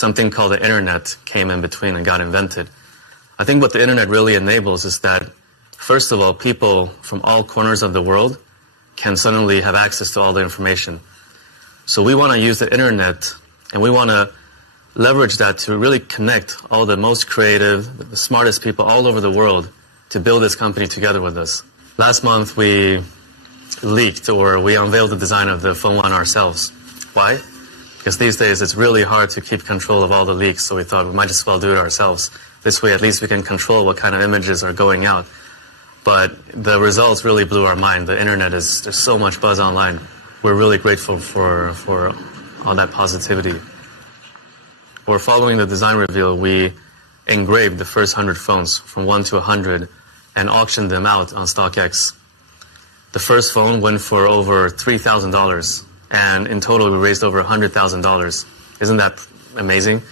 something called the internet came in between and got invented. I think what the internet really enables is that, first of all, people from all corners of the world can suddenly have access to all the information. So we want to use the internet, and we want to leverage that to really connect all the most creative, the smartest people all over the world to build this company together with us. Last month we leaked, or we unveiled the design of the Phone 1 ourselves. Why? Because these days it's really hard to keep control of all the leaks, so we thought we might as well do it ourselves. This way at least we can control what kind of images are going out. But the results really blew our mind. The internet there's so much buzz online. We're really grateful for all that positivity. We're following the design reveal. We engraved the first 100 phones from 1 to 100 and auctioned them out on StockX. The first phone went for over $3,000, and in total we raised over $100,000. Isn't that amazing?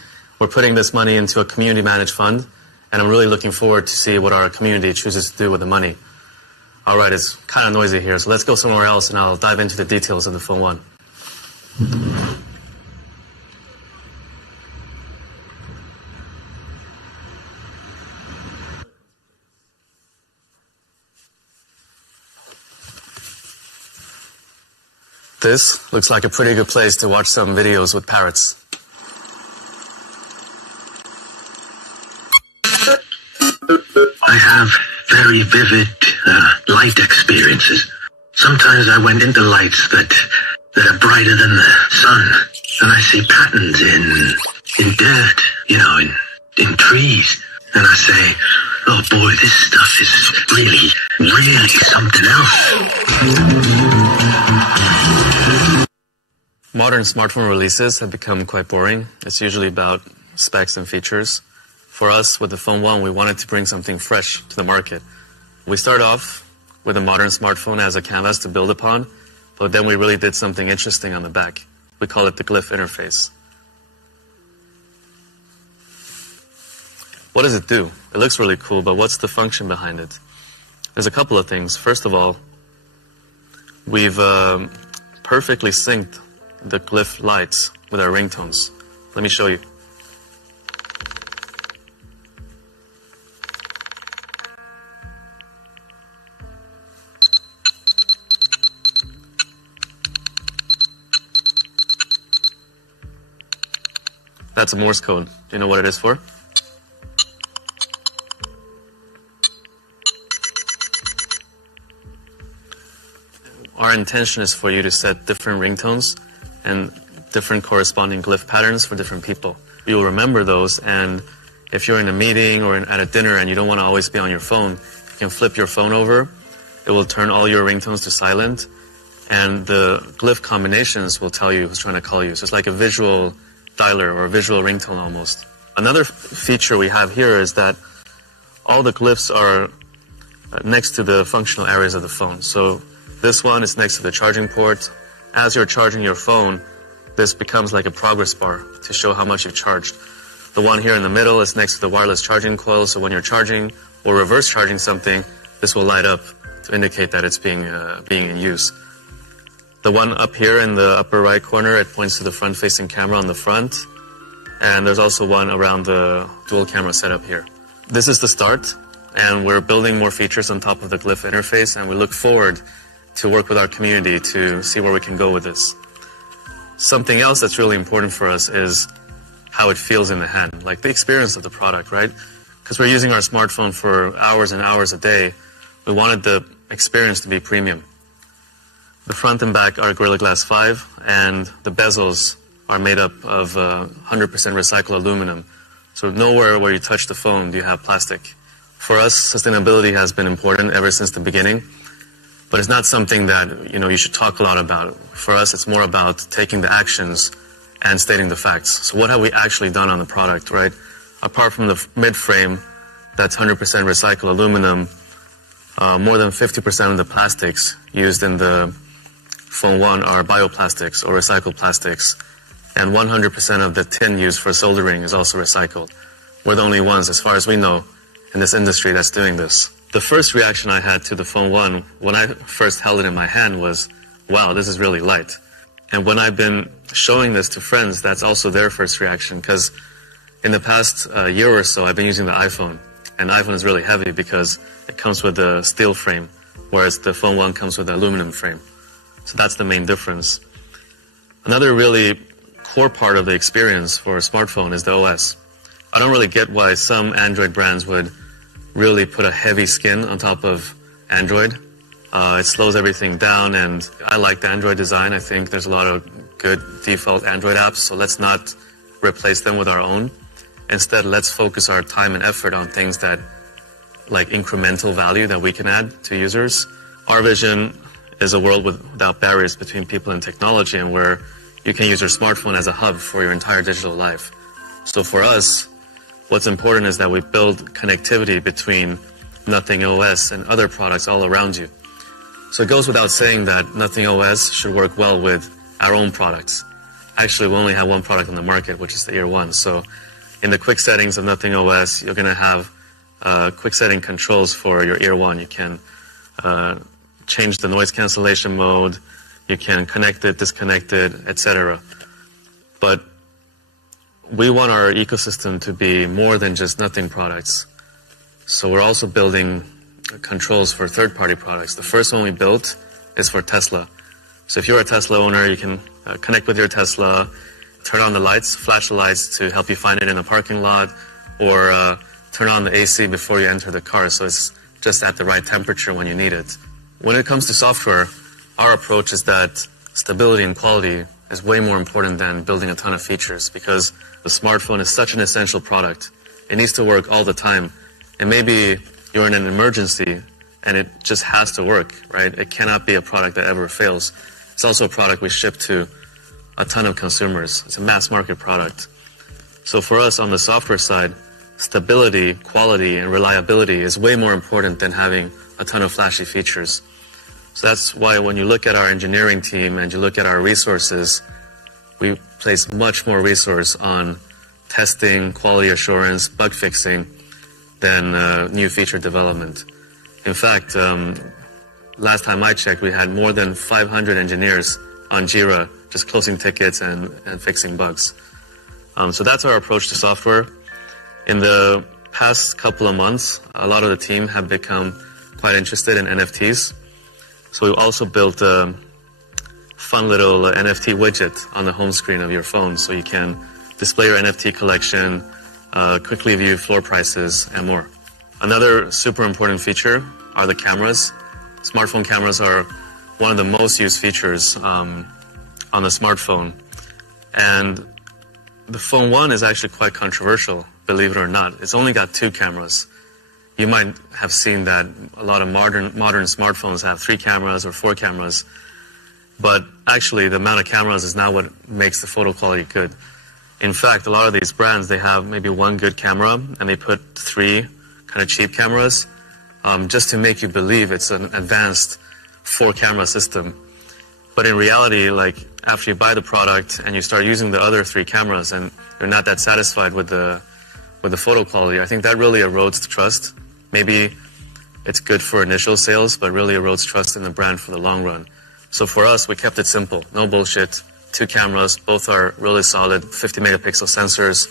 We're putting this money into a community managed fund, and I'm really looking forward to see what our community chooses to do with the money. All right, it's kind of noisy here, so let's go somewhere else and I'll dive into the details of the Phone 1. This looks like a pretty good place to watch some videos with parrots. I have very vivid light experiences. Sometimes I went into lights that are brighter than the sun, and I see patterns in dirt, in trees, and I say, oh boy, this stuff is really something else. Modern smartphone releases have become quite boring. It's usually about specs and features. For us, with the Phone 1, we wanted to bring something fresh to the market. We started off with a modern smartphone as a canvas to build upon, but then we really did something interesting on the back. We call it the glyph interface. What does it do? It looks really cool, but what's the function behind it? There's a couple of things. First of all, we've perfectly synced the glyph lights with our ringtones. Let me show you. That's a Morse code. Do you know what it is for? Our intention is for you to set different ringtones and different corresponding glyph patterns for different people. You'll remember those, and if you're in a meeting or at a dinner and you don't want to always be on your phone, you can flip your phone over. It will turn all your ringtones to silent, and the glyph combinations will tell you who's trying to call you. So it's like a visual dialer or a visual ringtone almost. Another feature we have here is that all the glyphs are next to the functional areas of the phone. So this one is next to the charging port. As you're charging your phone, this becomes like a progress bar to show how much you've charged. The one here in the middle is next to the wireless charging coil, so when you're charging or reverse charging something, this will light up to indicate that it's being in use. The one up here in the upper right corner, it points to the front-facing camera on the front, and there's also one around the dual camera setup here. This is the start, and we're building more features on top of the glyph interface, and we look forward to work with our community to see where we can go with this. Something else that's really important for us is how it feels in the hand, like the experience of the product, right? Because we're using our smartphone for hours and hours a day, we wanted the experience to be premium. The front and back are Gorilla Glass 5, and the bezels are made up of 100% recycled aluminum. So nowhere where you touch the phone do you have plastic. For us, sustainability has been important ever since the beginning, but it's not something that you should talk a lot about. For us, it's more about taking the actions and stating the facts. So what have we actually done on the product, right? Apart from the mid-frame, that's 100% recycled aluminum, more than 50% of the plastics used in the Phone 1 are bioplastics or recycled plastics, and 100% of the tin used for soldering is also recycled. We're the only ones, as far as we know, in this industry that's doing this. The first reaction I had to the Phone 1 when I first held it in my hand was, wow, this is really light. And when I've been showing this to friends, that's also their first reaction. Because in the past year or so, I've been using the iPhone. And the iPhone is really heavy because it comes with a steel frame, whereas the Phone 1 comes with an aluminum frame. So that's the main difference. Another really core part of the experience for a smartphone is the OS. I don't really get why some Android brands would really put a heavy skin on top of Android. It slows everything down, and I like the Android design. I think there's a lot of good default Android apps, so let's not replace them with our own. Instead, let's focus our time and effort on things that, like incremental value that we can add to users. Our vision is a world without barriers between people and technology, and where you can use your smartphone as a hub for your entire digital life. So for us, what's important is that we build connectivity between Nothing OS and other products all around you. So it goes without saying that Nothing OS should work well with our own products. Actually, we only have one product on the market, which is the Ear 1. So in the quick settings of Nothing OS, you're going to have quick setting controls for your Ear 1. You can change the noise cancellation mode, you can connect it, disconnect it, etc. But we want our ecosystem to be more than just Nothing products. So we're also building controls for third-party products. The first one we built is for Tesla. So if you're a Tesla owner, you can connect with your Tesla, turn on the lights, flash the lights to help you find it in a parking lot, or turn on the AC before you enter the car so it's just at the right temperature when you need it. When it comes to software, our approach is that stability and quality is way more important than building a ton of features, because the smartphone is such an essential product. It needs to work all the time. And maybe you're in an emergency and it just has to work, right? It cannot be a product that ever fails. It's also a product we ship to a ton of consumers. It's a mass market product. So for us on the software side, stability, quality, and reliability is way more important than having a ton of flashy features. So that's why when you look at our engineering team and you look at our resources, we place much more resource on testing, quality assurance, bug fixing than new feature development. In fact, last time I checked, we had more than 500 engineers on Jira just closing tickets and fixing bugs. So that's our approach to software. In the past couple of months, a lot of the team have become quite interested in NFTs. So we also built a fun little NFT widget on the home screen of your phone, so you can display your NFT collection, quickly view floor prices, and more. Another super important feature are the cameras. Smartphone cameras are one of the most used features on the smartphone. And the Phone 1 is actually quite controversial, believe it or not. It's only got 2 cameras. You might have seen that a lot of modern smartphones have 3 cameras or 4 cameras. But actually, the amount of cameras is not what makes the photo quality good. In fact, a lot of these brands, they have maybe 1 good camera, and they put 3 kind of cheap cameras, just to make you believe it's an advanced 4-camera system. But in reality, like after you buy the product and you start using the other 3 cameras and you're not that satisfied with the photo quality, I think that really erodes trust. Maybe it's good for initial sales, but really erodes trust in the brand for the long run. So for us, we kept it simple, no bullshit. 2 cameras, both are really solid 50 megapixel sensors.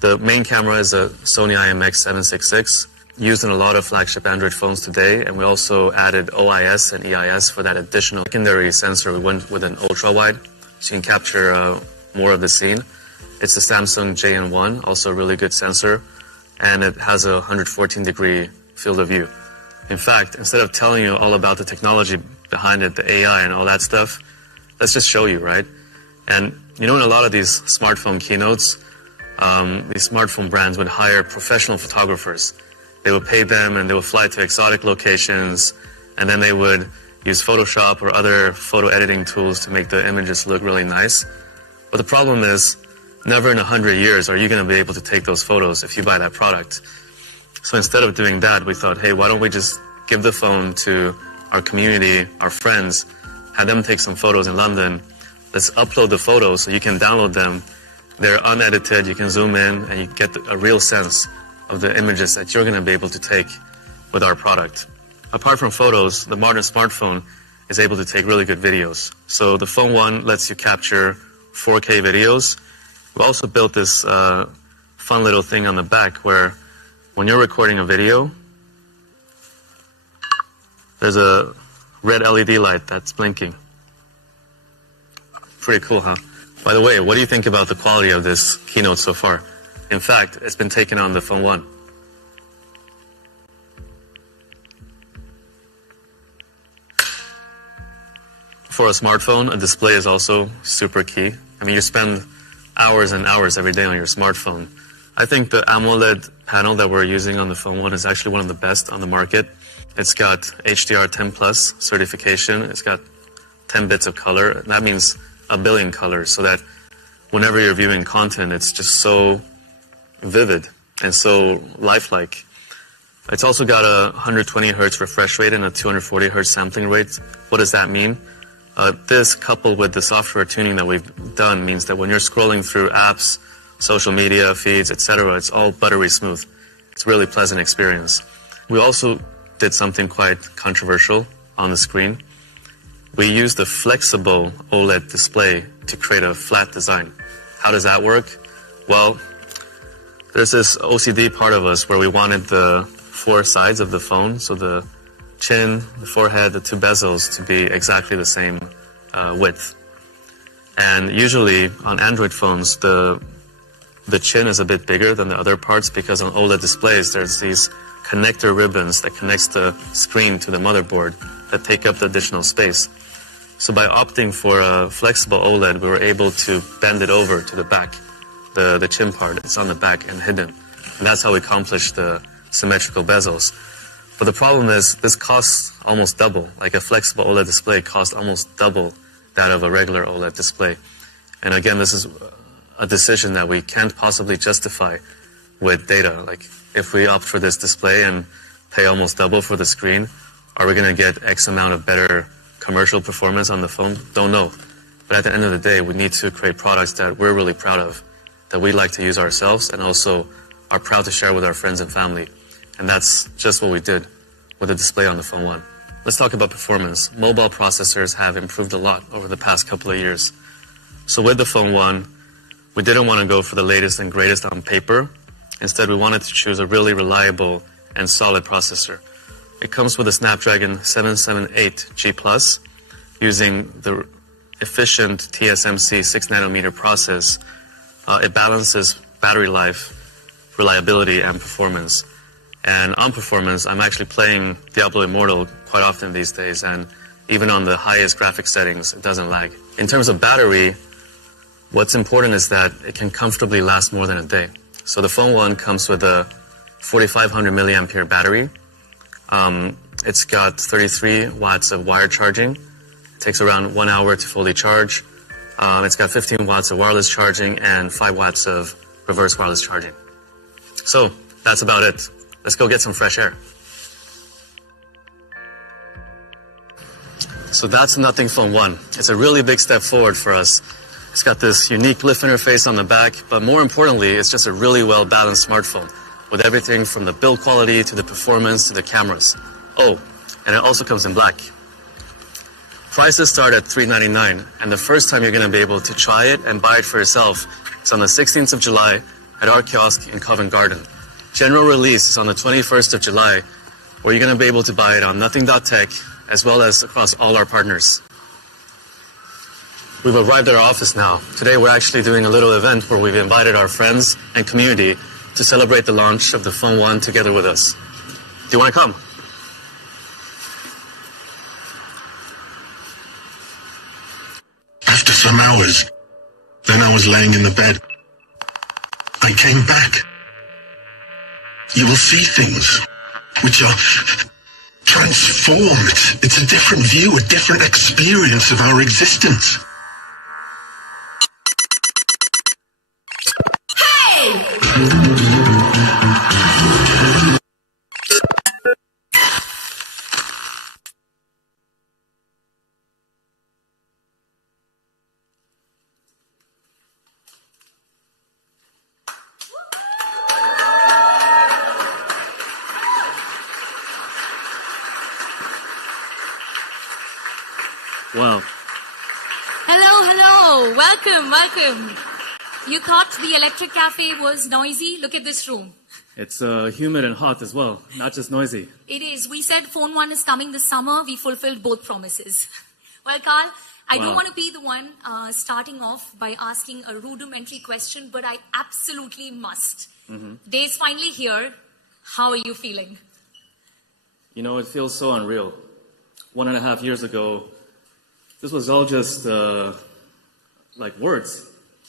The main camera is a Sony IMX766, used in a lot of flagship Android phones today, and we also added OIS and EIS for that additional secondary sensor. We went with an ultra-wide, so you can capture more of the scene. It's the Samsung JN1, also a really good sensor, and it has a 114-degree field of view. In fact, instead of telling you all about the technology behind it, the AI and all that stuff, let's just show you, right? And you know, in a lot of these smartphone keynotes, these smartphone brands would hire professional photographers. They would pay them and they would fly to exotic locations, and then they would use Photoshop or other photo editing tools to make the images look really nice. But the problem is, never in 100 years are you going to be able to take those photos if you buy that product. So instead of doing that, we thought, hey, why don't we just give the phone to our community, our friends, have them take some photos in London. Let's upload the photos so you can download them. They're unedited, you can zoom in, and you get a real sense of the images that you're going to be able to take with our product. Apart from photos, the modern smartphone is able to take really good videos. So the Phone 1 lets you capture 4K videos. We also built this fun little thing on the back where when you're recording a video, there's a red LED light that's blinking. Pretty cool, huh? By the way, what do you think about the quality of this keynote so far? In fact, it's been taken on the Phone 1. For a smartphone, a display is also super key. I mean, you spend hours and hours every day on your smartphone. I think the AMOLED panel that we're using on the Phone 1 is actually one of the best on the market. It's got HDR10 Plus certification. It's got 10 bits of color. And that means a billion colors, so that whenever you're viewing content, it's just so vivid and so lifelike. It's also got a 120 hertz refresh rate and a 240 hertz sampling rate. What does that mean? This, coupled with the software tuning that we've done, means that when you're scrolling through apps, social media feeds, etc., it's all buttery smooth. It's a really pleasant experience. We also did something quite controversial on the screen. We used a flexible OLED display to create a flat design. How does that work? Well, there's this OCD part of us where we wanted the four sides of the phone, so the chin, the forehead, the two bezels, to be exactly the same width. And usually on Android phones, the chin is a bit bigger than the other parts because on OLED displays, there's these connector ribbons that connects the screen to the motherboard that take up the additional space. So by opting for a flexible OLED, we were able to bend it over to the back, the chin part. It's on the back and hidden. And that's how we accomplished the symmetrical bezels. But the problem is this costs almost double. Like a flexible OLED display costs almost double that of a regular OLED display. And again, this is a decision that we can't possibly justify with data. Like if we opt for this display and pay almost double for the screen, are we going to get X amount of better commercial performance on the phone? Don't know. But at the end of the day, we need to create products that we're really proud of, that we like to use ourselves and also are proud to share with our friends and family. And that's just what we did with the display on the Phone 1. Let's talk about performance. Mobile processors have improved a lot over the past couple of years. So with the Phone 1, we didn't want to go for the latest and greatest on paper. Instead, we wanted to choose a really reliable and solid processor. It comes with a Snapdragon 778G+, using the efficient TSMC 6nm process. It balances battery life, reliability, and performance. And on performance, I'm actually playing Diablo Immortal quite often these days, and even on the highest graphic settings, it doesn't lag. In terms of battery, what's important is that it can comfortably last more than a day. So the Phone 1 comes with a 4,500 milliampere battery. It's got 33 watts of wired charging. It takes around 1 hour to fully charge. It's got 15 watts of wireless charging and 5 watts of reverse wireless charging. So that's about it. Let's go get some fresh air. So that's Nothing Phone 1. It's a really big step forward for us. It's got this unique lift interface on the back, but more importantly, it's just a really well-balanced smartphone with everything from the build quality to the performance to the cameras. Oh, and it also comes in black. Prices start at $399, and the first time you're going to be able to try it and buy it for yourself is on the 16th of July at our kiosk in Covent Garden. General release is on the 21st of July, where you're going to be able to buy it on Nothing.Tech, as well as across all our partners. We've arrived at our office now. Today we're actually doing a little event where we've invited our friends and community to celebrate the launch of the Phone 1 together with us. Do you want to come? After some hours, then I was laying in the bed. I came back. You will see things which are transformed. It's a different view, a different experience of our existence. Wow. Hello, hello. Hello, welcome, welcome. You thought the electric cafe was noisy? Look at this room. It's humid and hot as well, not just noisy. It is. We said Phone 1 is coming this summer. We fulfilled both promises. Well, Carl, I don't want to be the one starting off by asking a rudimentary question, but I absolutely must. Day's finally here. How are you feeling? You know, it feels so unreal. 1.5 years ago, this was all just like words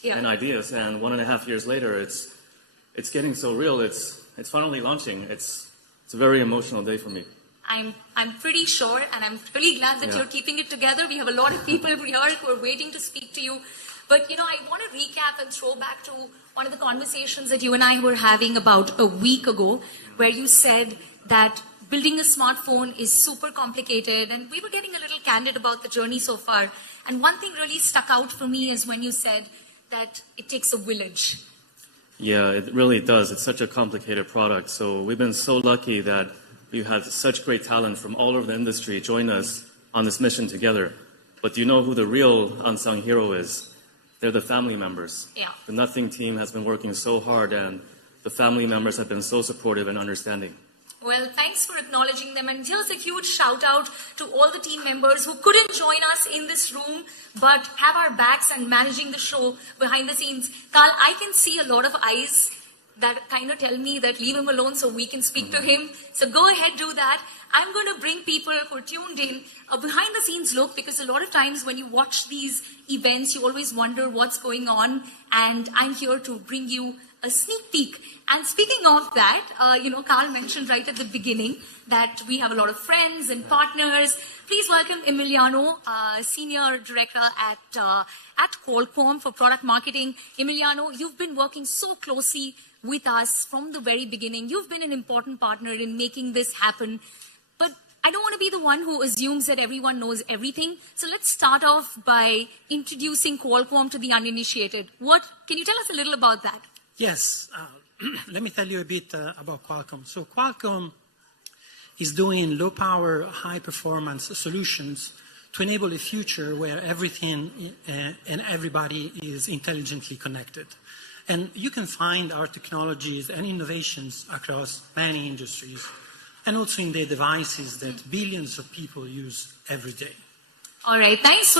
and ideas, and 1.5 years later, it's getting so real. It's finally launching. It's a very emotional day for me. I'm pretty sure, and I'm really glad that you're keeping it together. We have a lot of people here who are waiting to speak to you. But, you know, I want to recap and throw back to one of the conversations that you and I were having about a week ago, where you said that building a smartphone is super complicated, and we were getting a little candid about the journey so far. And one thing really stuck out for me is when you said that it takes a village. Yeah, it really does. It's such a complicated product. So we've been so lucky that we've had such great talent from all over the industry join us on this mission together. But do you know who the real unsung hero is? They're the family members. Yeah. The Nothing team has been working so hard, and the family members have been so supportive and understanding. Well, thanks for acknowledging them. And here's a huge shout out to all the team members who couldn't join us in this room, but have our backs and managing the show behind the scenes. Carl, I can see a lot of eyes that kind of tell me that leave him alone so we can speak to him. So go ahead, do that. I'm going to bring people who are tuned in a behind the scenes look, because a lot of times when you watch these events, you always wonder what's going on. And I'm here to bring you a sneak peek. And speaking of that, you know, Carl mentioned right at the beginning that we have a lot of friends and partners. Please welcome Emiliano, Senior Director at Qualcomm for Product Marketing. Emiliano, you've been working so closely with us from the very beginning. You've been an important partner in making this happen. But I don't want to be the one who assumes that everyone knows everything. So let's start off by introducing Qualcomm to the uninitiated. Can you tell us a little about that? Yes. Let me tell you a bit about Qualcomm. So Qualcomm is doing low-power, high-performance solutions to enable a future where everything and everybody is intelligently connected. And you can find our technologies and innovations across many industries, and also in the devices that billions of people use every day. All right, thanks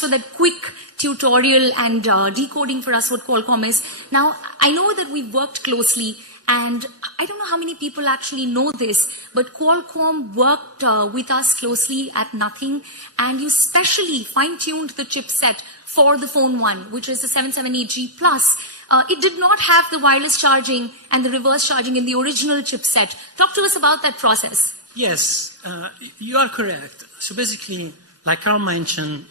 for that quick tutorial and decoding for us what Qualcomm is. Now, I know that we've worked closely, and I don't know how many people actually know this, but Qualcomm worked with us closely at Nothing, and you specially fine-tuned the chipset for the Phone 1, which is the 778G Plus. It did not have the wireless charging and the reverse charging in the original chipset. Talk to us about that process. Yes, you are correct. So basically, like Carl mentioned,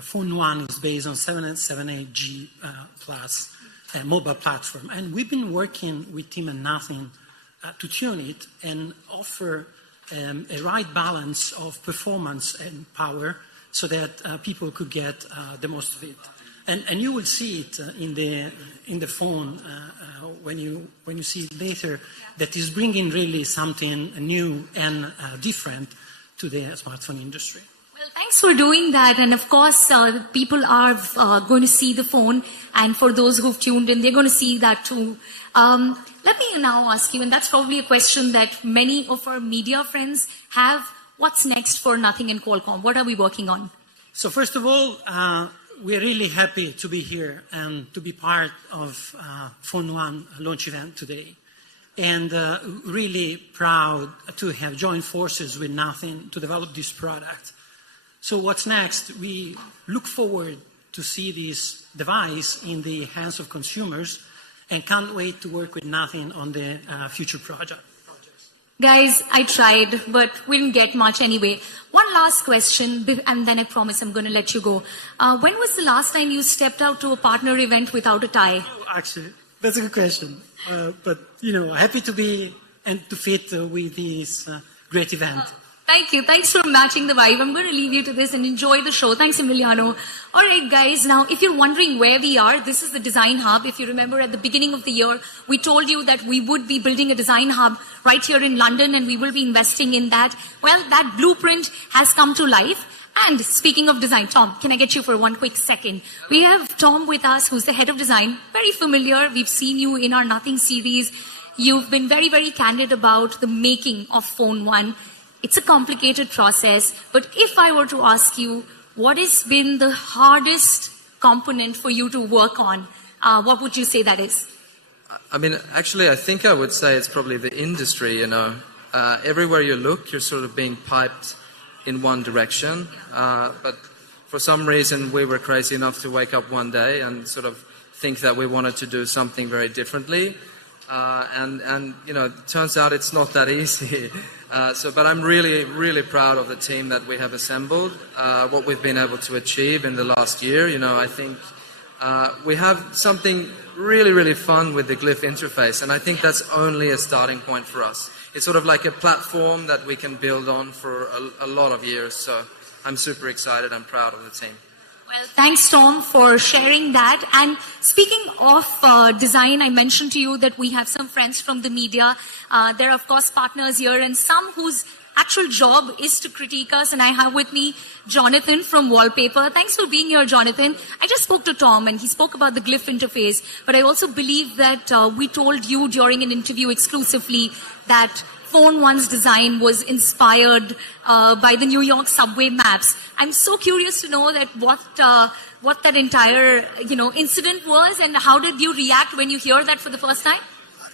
Phone 1 is based on 778G Plus mobile platform. And we've been working with Team and Nothing to tune it and offer a right balance of performance and power so that people could get the most of it. And you will see it in the phone when you see it later, that is bringing really something new and different to the smartphone industry. Well, thanks for doing that. And of course, people are going to see the phone. And for those who've tuned in, they're going to see that too. Let me now ask you, and that's probably a question that many of our media friends have. What's next for Nothing and Qualcomm? What are we working on? So first of all, we're really happy to be here and to be part of Phone 1 launch event today. And really proud to have joined forces with Nothing to develop this product. So what's next? We look forward to see this device in the hands of consumers and can't wait to work with Nothing on the future projects. Guys, I tried, but we didn't get much anyway. One last question, and then I promise I'm going to let you go. When was the last time you stepped out to a partner event without a tie? Oh, actually, that's a good question. But, you know, happy to be and to fit with this great event. Thank you. Thanks for matching the vibe. I'm going to leave you to this and enjoy the show. Thanks, Emiliano. All right, guys. Now, if you're wondering where we are, this is the Design Hub. If you remember at the beginning of the year, we told you that we would be building a Design Hub right here in London, and we will be investing in that. Well, that blueprint has come to life. And speaking of design, Tom, can I get you for one quick second? We have Tom with us, who's the head of design. Very familiar. We've seen you in our Nothing series. You've been very, very candid about the making of Phone 1. It's a complicated process. But if I were to ask you, what has been the hardest component for you to work on? What would you say that is? I mean, actually, I think I would say it's probably the industry, Everywhere you look, you're sort of being piped in one direction. But for some reason, we were crazy enough to wake up one day and sort of think that we wanted to do something very differently. It turns out it's not that easy. But I'm really, really proud of the team that we have assembled, what we've been able to achieve in the last year. I think we have something really, really fun with the Glyph interface, and I think that's only a starting point for us. It's sort of like a platform that we can build on for a lot of years. So I'm super excited and proud of the team. Well, thanks, Tom, for sharing that. And speaking of design, I mentioned to you that we have some friends from the media. There are, of course, partners here and some whose actual job is to critique us. And I have with me Jonathan from Wallpaper. Thanks for being here, Jonathan. I just spoke to Tom and he spoke about the Glyph interface. But I also believe that we told you during an interview exclusively that Phone 1's design was inspired by the New York subway maps. I'm so curious to know that what that entire incident was, and how did you react when you hear that for the first time?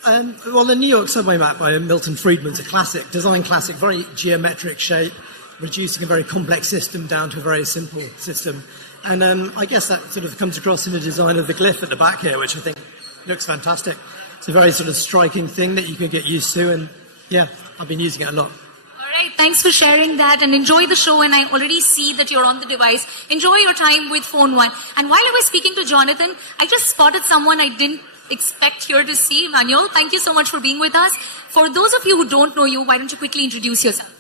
Well, the New York subway map by Milton Friedman's a classic, design classic, very geometric shape, reducing a very complex system down to a very simple system. And I guess that sort of comes across in the design of the glyph at the back here, which I think looks fantastic. It's a very sort of striking thing that you can get used to, and yeah, I've been using it a lot. All right, thanks for sharing that, and enjoy the show. And I already see that you're on the device. Enjoy your time with Phone 1. And while I was speaking to Jonathan, I just spotted someone I didn't expect here to see. Emmanuel, thank you so much for being with us. For those of you who don't know you, why don't you quickly introduce yourself?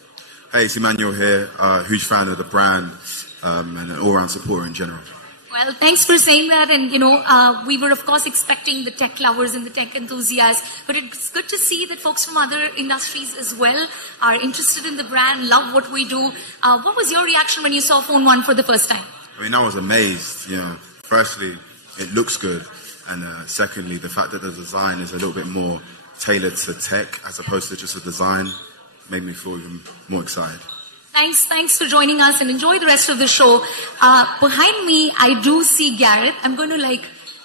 Hey, it's Emmanuel here. Huge fan of the brand and an all-round supporter in general. Well, thanks for saying that. And, we were, of course, expecting the tech lovers and the tech enthusiasts. But it's good to see that folks from other industries as well are interested in the brand, love what we do. What was your reaction when you saw Phone 1 for the first time? I mean, I was amazed. Firstly, it looks good. And secondly, the fact that the design is a little bit more tailored to tech as opposed to just a design made me feel even more excited. Thanks for joining us, and enjoy the rest of the show. Behind me, I do see Gareth. I'm going to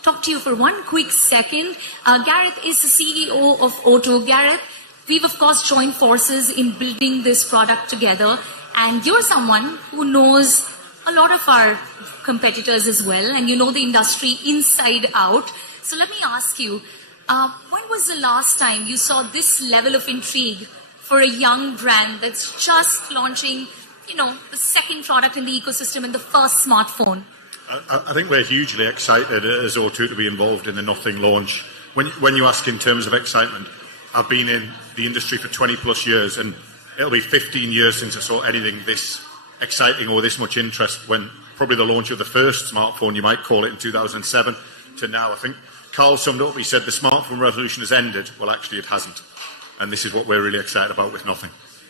talk to you for one quick second. Gareth is the CEO of O2. Gareth, we've of course joined forces in building this product together, and you're someone who knows a lot of our competitors as well, and you know the industry inside out. So let me ask you, when was the last time you saw this level of intrigue for a young brand that's just launching, the second product in the ecosystem and the first smartphone? I think we're hugely excited as O2 to be involved in the Nothing launch. When you ask in terms of excitement, I've been in the industry for 20 plus years, and it'll be 15 years since I saw anything this exciting or this much interest, when probably the launch of the first smartphone, you might call it, in 2007 to now. I think Carl summed up, he said the smartphone revolution has ended. Well, actually it hasn't. And this is what we're really excited about with Nothing.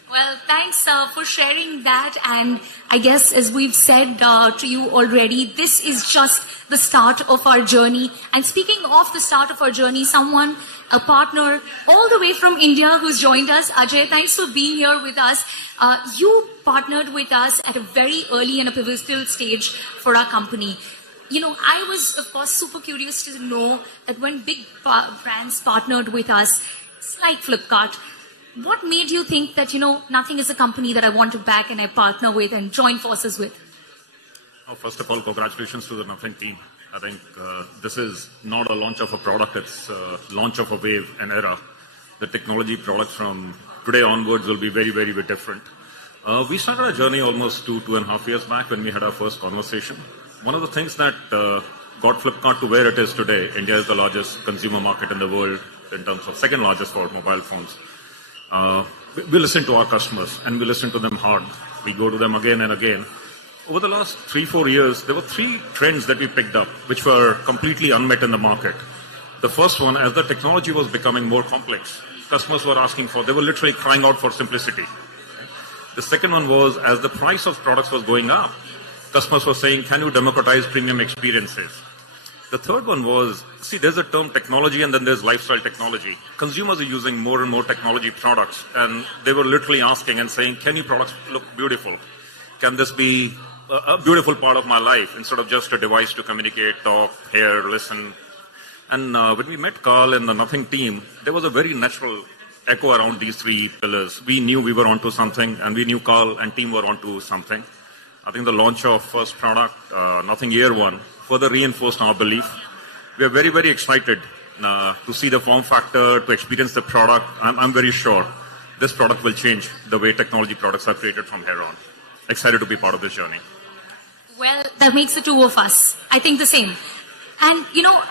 Well, thanks for sharing that. And I guess, as we've said to you already, this is just the start of our journey. And speaking of the start of our journey, a partner all the way from India who's joined us. Ajay, thanks for being here with us. You partnered with us at a very early and a pivotal stage for our company. I was, of course, super curious to know that when big brands partnered with us, it's like Flipkart, what made you think that, Nothing is a company that I want to back and I partner with and join forces with? First of all, congratulations to the Nothing team. I think this is not a launch of a product, it's a launch of a wave, an era. The technology products from today onwards will be very, very, very different. We started our journey almost 2.5 years back when we had our first conversation. One of the things that got Flipkart to where it is today, India is the largest consumer market in the world in terms of second largest for mobile phones. We listen to our customers and we listen to them hard. We go to them again and again. Over the last 3-4 years, there were 3 trends that we picked up which were completely unmet in the market. The first one, as the technology was becoming more complex, customers were asking for, they were literally crying out for simplicity. The second one was, as the price of products was going up, customers were saying, can you democratize premium experiences? The third one was, see, there's a term technology and then there's lifestyle technology. Consumers are using more and more technology products, and they were literally asking and saying, can your products look beautiful? Can this be a beautiful part of my life instead of just a device to communicate, talk, hear, listen? And when we met Carl and the Nothing team, there was a very natural echo around these three pillars. We knew we were onto something, and we knew Carl and team were onto something. I think the launch of first product, Nothing Year One, further reinforced our belief. We are very, very excited to see the form factor, to experience the product. I'm very sure this product will change the way technology products are created from here on. Excited to be part of this journey. Well, that makes the two of us. I think the same. And,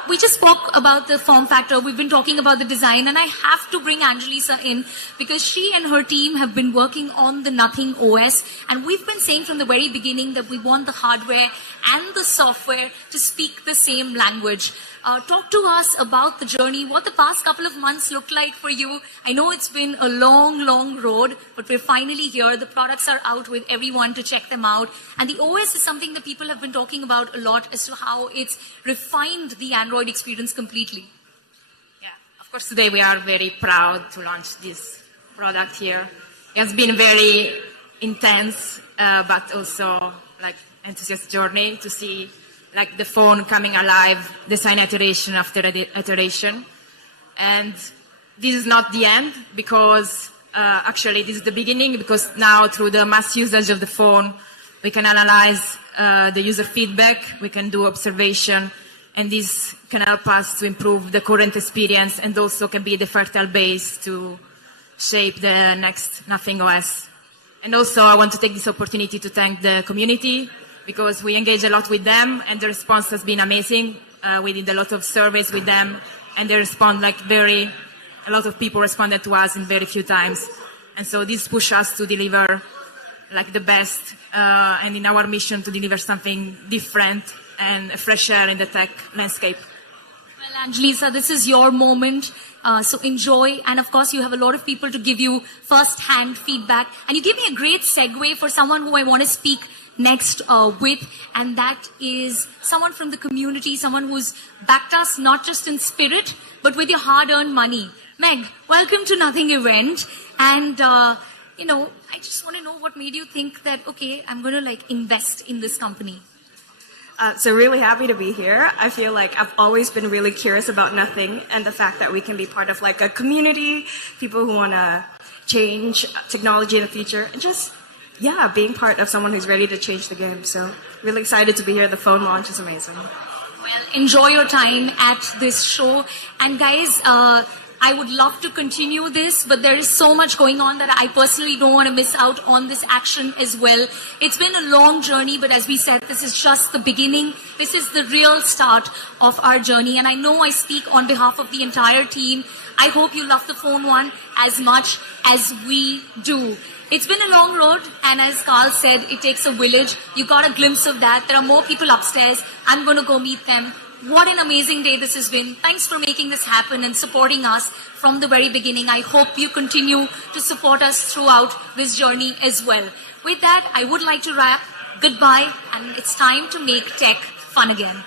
we just spoke about the form factor. We've been talking about the design, and I have to bring Angelisa in because she and her team have been working on the Nothing OS. And we've been saying from the very beginning that we want the hardware and the software to speak the same language. Talk to us about the journey, what the past couple of months looked like for you. I know it's been a long, long road, but we're finally here. The products are out with everyone to check them out. And the OS is something that people have been talking about a lot as to how it's refined the Android experience completely. Yeah, of course, today we are very proud to launch this product here. It has been very intense, but also enthusiastic journey to see the phone coming alive, design iteration after iteration. And this is not the end, because actually this is the beginning, because now through the mass usage of the phone, we can analyze the user feedback, we can do observation, and this can help us to improve the current experience and also can be the fertile base to shape the next Nothing OS. And also I want to take this opportunity to thank the community, because we engage a lot with them and the response has been amazing. We did a lot of surveys with them and they respond a lot of people responded to us in very few times. And so this pushes us to deliver the best and in our mission to deliver something different and a fresh air in the tech landscape. Well, Angelisa, this is your moment. So enjoy. And of course, you have a lot of people to give you first-hand feedback. And you give me a great segue for someone who I want to speak next with, and that is someone from the community, someone who's backed us not just in spirit, but with your hard-earned money. Meg, welcome to Nothing event. And, I just want to know what made you think that, okay, I'm going to invest in this company. So really happy to be here. I feel like I've always been really curious about Nothing and the fact that we can be part of a community, people who want to change technology in the future, and just being part of someone who's ready to change the game. So really excited to be here. The phone launch is amazing. Well, enjoy your time at this show. And guys, I would love to continue this, but there is so much going on that I personally don't want to miss out on this action as well. It's been a long journey, but as we said, this is just the beginning. This is the real start of our journey. And I know I speak on behalf of the entire team. I hope you love the phone one as much as we do. It's been a long road, and as Carl said, it takes a village. You got a glimpse of that. There are more people upstairs. I'm going to go meet them. What an amazing day this has been. Thanks for making this happen and supporting us from the very beginning. I hope you continue to support us throughout this journey as well. With that, I would like to wrap. Goodbye, and it's time to make tech fun again.